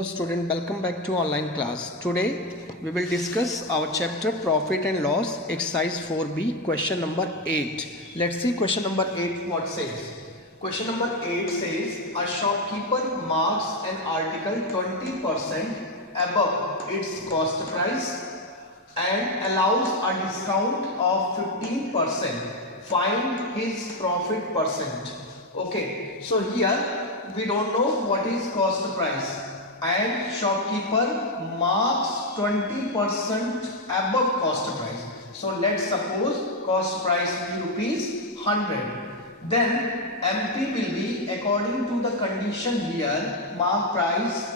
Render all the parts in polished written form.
Hello student, welcome back to online class. Today we will discuss our chapter profit and loss, exercise 4b, question number 8. Let's see question number 8 what says. Question number 8 says a shopkeeper marks an article 20% above its cost price and allows a discount of 15%. Find his profit percent. Okay, so here we don't know what is cost price and shopkeeper marks 20% above cost price. So let's suppose cost price be rupees 100. Then MP will be, according to the condition here, mark price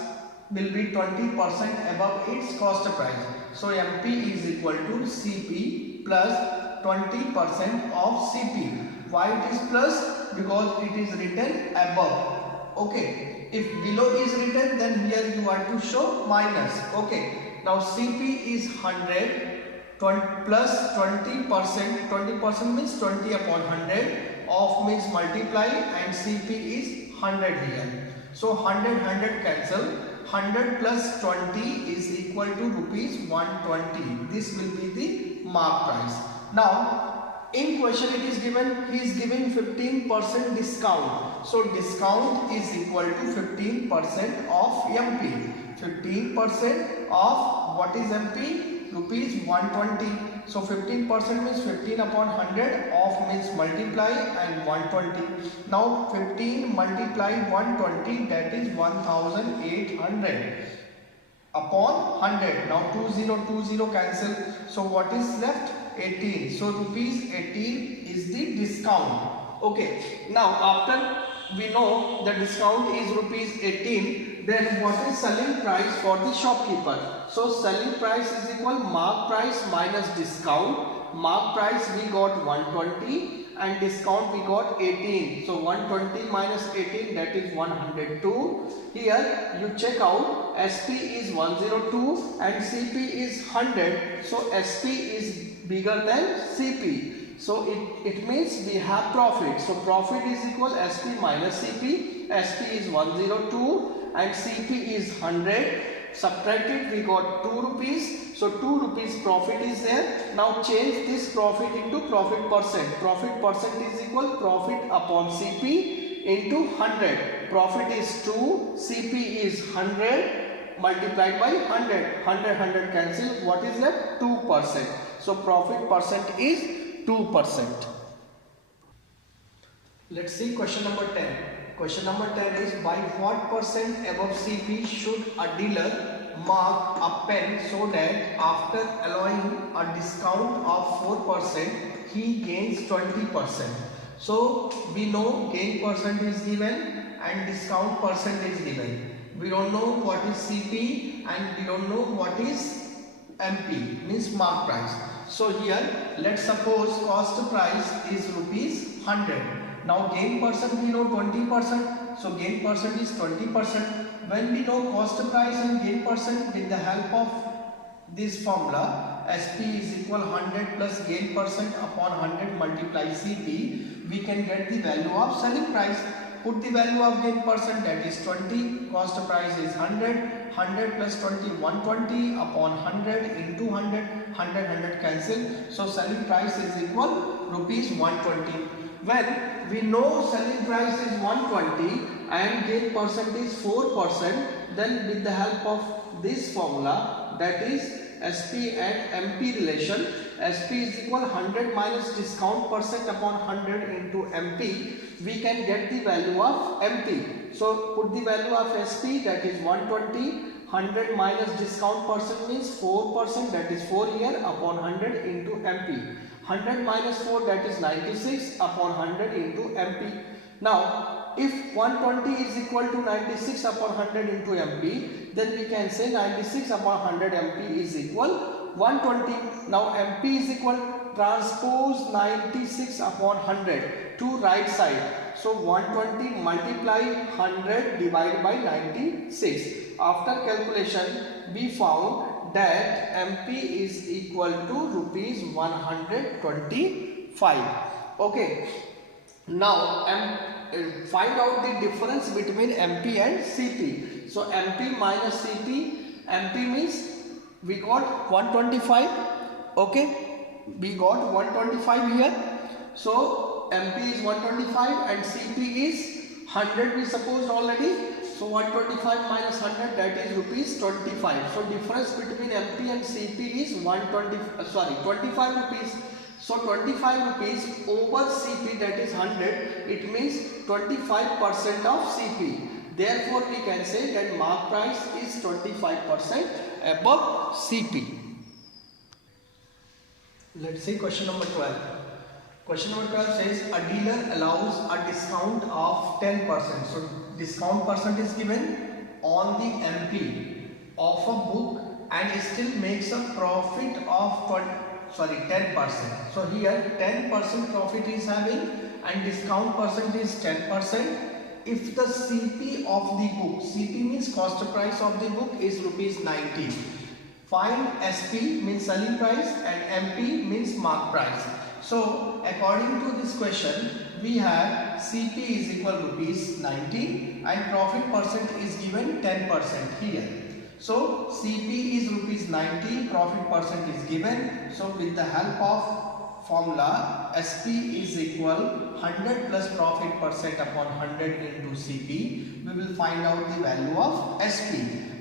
will be 20% above its cost price. So MP is equal to CP plus 20% of CP. Why it is plus? Because it is written above. Okay, if below is written, then here you are to show minus. Okay, now CP is 100 plus 20%. 20% means 20 upon 100. Of means multiply, and CP is 100 here. So 100 cancel. 100 plus 20 is equal to rupees 120. This will be the mark price. Now in question it is given, he is giving 15% discount. So discount is equal to 15% of MP. 15% of what is MP? Rupees 120. So 15% means 15 upon 100. Of means multiply and 120. Now 15 multiply 120, that is 1800 upon 100. Now 20 cancel. So what is left? 18. So rupees 18 is the discount. Okay, now after we know the discount is rupees 18, then what is selling price for the shopkeeper? So selling price is equal mark price minus discount. Mark price we got 120 and discount we got 18. So 120 minus 18, that is 102. Here you check out, SP is 102 and CP is 100. So SP is bigger than CP. So it means we have profit. So profit is equal SP minus CP. SP is 102 and CP is 100. Subtracted, we got 2 rupees. So 2 rupees profit is there. Now change this profit into profit percent. Profit percent is equal profit upon CP into 100. Profit is 2, CP is 100 multiplied by 100. 100 cancel. What is left? 2%. So profit percent is 2%. Let's see question number 10. Question number 10 is, by what percent above CP should a dealer mark a pen so that after allowing a discount of 4%, he gains 20%. So we know gain percent is given and discount percent is given. We don't know what is CP and we don't know what is MP, means mark price. So here let's suppose cost price is rupees 100. Now gain percent we know 20%. So gain percent is 20%. When we know cost price and gain percent, with the help of this formula, SP is equal 100 plus gain percent upon 100 multiply CP, we can get the value of selling price. Put the value of gain percent, that is 20, cost price is 100, 100 plus 20, 120 upon 100 into 100 cancel. So selling price is equal rupees 120. When we know selling price is 120 and gain percent is 4%, then with the help of this formula, that is SP and MP relation, SP is equal 100 minus discount percent upon 100 into MP, we can get the value of MP. So put the value of SP, that is 120, 100 minus discount percent means 4%, that is 4 here upon 100 into MP. 100 minus 4, that is 96 upon 100 into MP. Now if 120 is equal to 96 upon 100 into MP, then we can say 96 upon 100 MP is equal 120. Now MP is equal, transpose 96 upon 100 to right side. So 120 multiply 100 divided by 96. After calculation we found that MP is equal to rupees 125. Okay. Now find out the difference between MP and CP. So MP minus CP, MP means we got 125, okay, we got 125 here. So MP is 125 and CP is 100 we supposed already. So 125 minus 100, that is rupees 25. So difference between MP and CP is 25 rupees. So 25 rupees over CP, that is 100, it means 25% of CP. Therefore we can say that mark price is 25% above CP. Let's see question number 12. Question number 12 says a dealer allows a discount of 10%. So discount percent is given on the MP of a book and it still makes a profit of 10%. So here 10% profit is having and discount percent is 10%. If the CP of the book, CP means cost price of the book, is rupees 90. Find SP means selling price and MP means mark price. So according to this question, we have CP is equal rupees 90 and profit percent is given 10% here. So CP is rupees 90, profit percent is given. So with the help of formula, SP is equal 100 plus profit percent upon 100 into CP, we will find out the value of SP.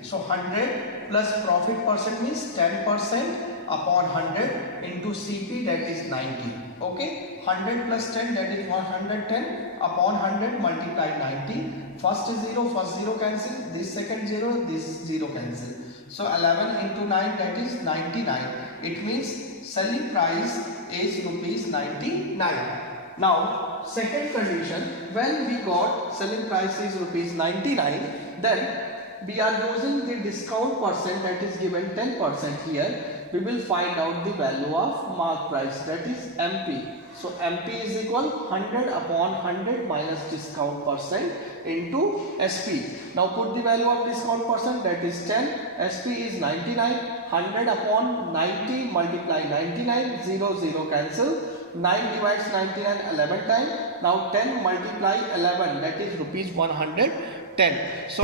So 100 plus profit percent means 10% upon 100 into CP, that is 90. Okay, 100 plus 10, that is 110 upon 100 multiply 90. First 0 cancel, this second 0, this 0 cancel. So 11 into 9, that is 99. It means selling price is rupees 99. Now second condition, when we got selling price is rupees 99, then we are using the discount percent, that is given 10% here. We will find out the value of mark price, that is MP. So MP is equal 100 upon 100 minus discount percent into SP. Now put the value of discount percent, that is 10. SP is 99. 100 upon 90 multiply 99. 0 cancel. 9 divides 99 11 times. Now 10 multiply 11, that is rupees 110. So